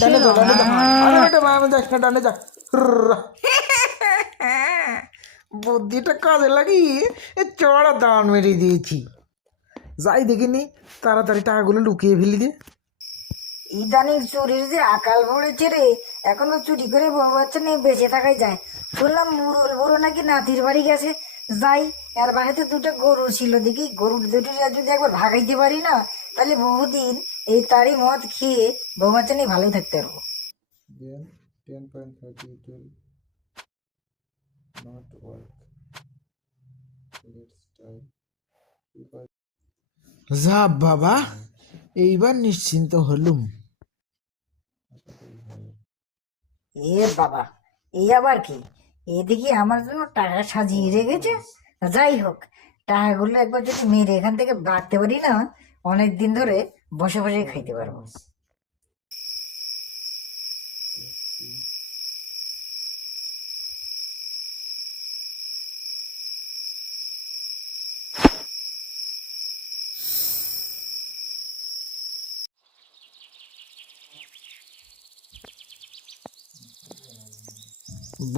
ডানে ছিল যা ডানে যা। না। আরে বেটা বামে যাস না, ডানে যা। হুররা। বুদ্ধিটা কাজে লাগিয়ে চড়া দান মেরে দিয়েছি। যাই দেখিনি, তাড়াতাড়ি টাকাগুলো লুকিয়ে ফেলি দে। ইদানিং চুরির যে আকাল পড়েছে রে, এখন তো চুরি করে বউ বাচ্চা নিয়ে বেঁচে থাকাই যায়। শুনলাম মুরুল বড় নাকি নাতির বাড়ি গেছে। যাই, আর বাড়িতে দুটো গরু ছিল, দেখি গরুর দুটো যদি একবার ভাগাইতে পারি না, তাহলে বহুদিন এই তাড়ি মদ খেয়ে বউ বাচ্চা নিয়ে ভালোই থাকতে পারবো। Then 10.30 it will not work. Let's try. Because যা বাবা, এইবার নিশ্চিন্ত হলুম। এ বাবা, এই আবার কি? এদিকে আমার জন্য টাকা সাজিয়ে রেখেছে। যাই হোক, টাকাগুলো একবার যদি মেরে এখান থেকে বাড়তে পারি না, অনেক দিন ধরে বসে বসে খাইতে পারবো।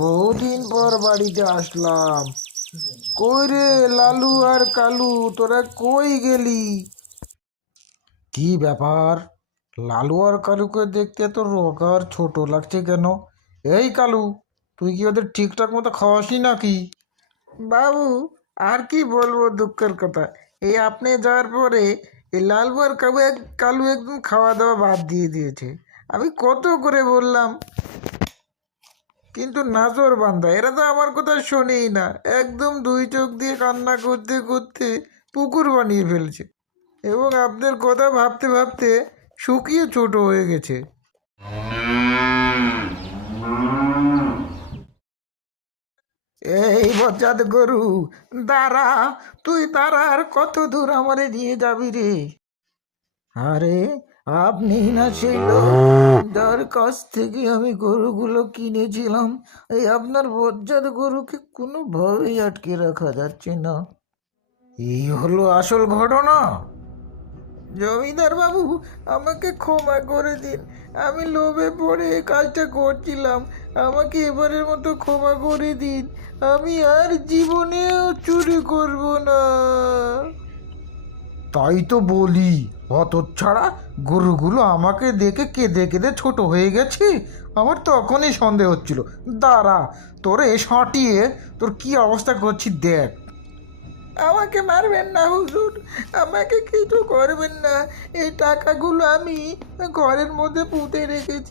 বহুদিন পর বাড়িতে আসলাম। কই রে লালু আর কালু, তোরা কই গেলি? কি ব্যাপার, লালু আর কালুকে দেখতে তো রোগা আর ছোট লাগছে কেন? এই কালু, তুই কি ওদের ঠিকঠাক মতো খাওয়াসনি নাকি? বাবু, আর কি বলবো দুঃখের কথা, এই আপনি যাওয়ার পরে এই লালু আর কালু একদম খাওয়া দাওয়া বাদ দিয়ে দিয়েছে। আমি কত করে বললাম, কিন্তু নাজর বান্দা, এরা তো আমার কথা শোনেই না। একদম দুই চোখ দিয়ে কান্না করতে করতে পুকুর বানিয়ে ফেলছে, এবং আপনার কথা ভাবতে ভাবতে শুকিয়ে ছোট হয়ে গেছে। এই বজ্জাত গরু, দাঁড়া, তুই দাঁড়া, আর কত দূর আমারে নিয়ে যাবি রে? আরে, আপনি না সেই লোক যার কাছ থেকে আমি গরুগুলো কিনেছিলাম? এই আপনার বজ্জাত গরুকে কোনোভাবেই আটকে রাখা যাচ্ছে না। এই হলো আসল ঘটনা। জমিদার বাবু, আমাকে ক্ষমা করে দিন। আমি লোভে পড়ে এই কাজটা করছিলাম। আমাকে এবারের মতো ক্ষমা করে দিন। আমি আর জীবনেও চুরি করব না। তাই তো বলি, হতচ্ছাড়া, গরুগুলো আমাকে দেখে কেঁদে কেঁদে ছোট হয়ে গেছে। আমার তখনই সন্দেহ হচ্ছিল। দাঁড়া, তোরে সাঁটিয়ে তোর কি অবস্থা করছি দেখ। আমাকে মারবেন না হুজুর, আমাকে কিছু করবেন না। এই টাকাগুলো আমি ঘরের মধ্যে পুঁতে রেখেছি।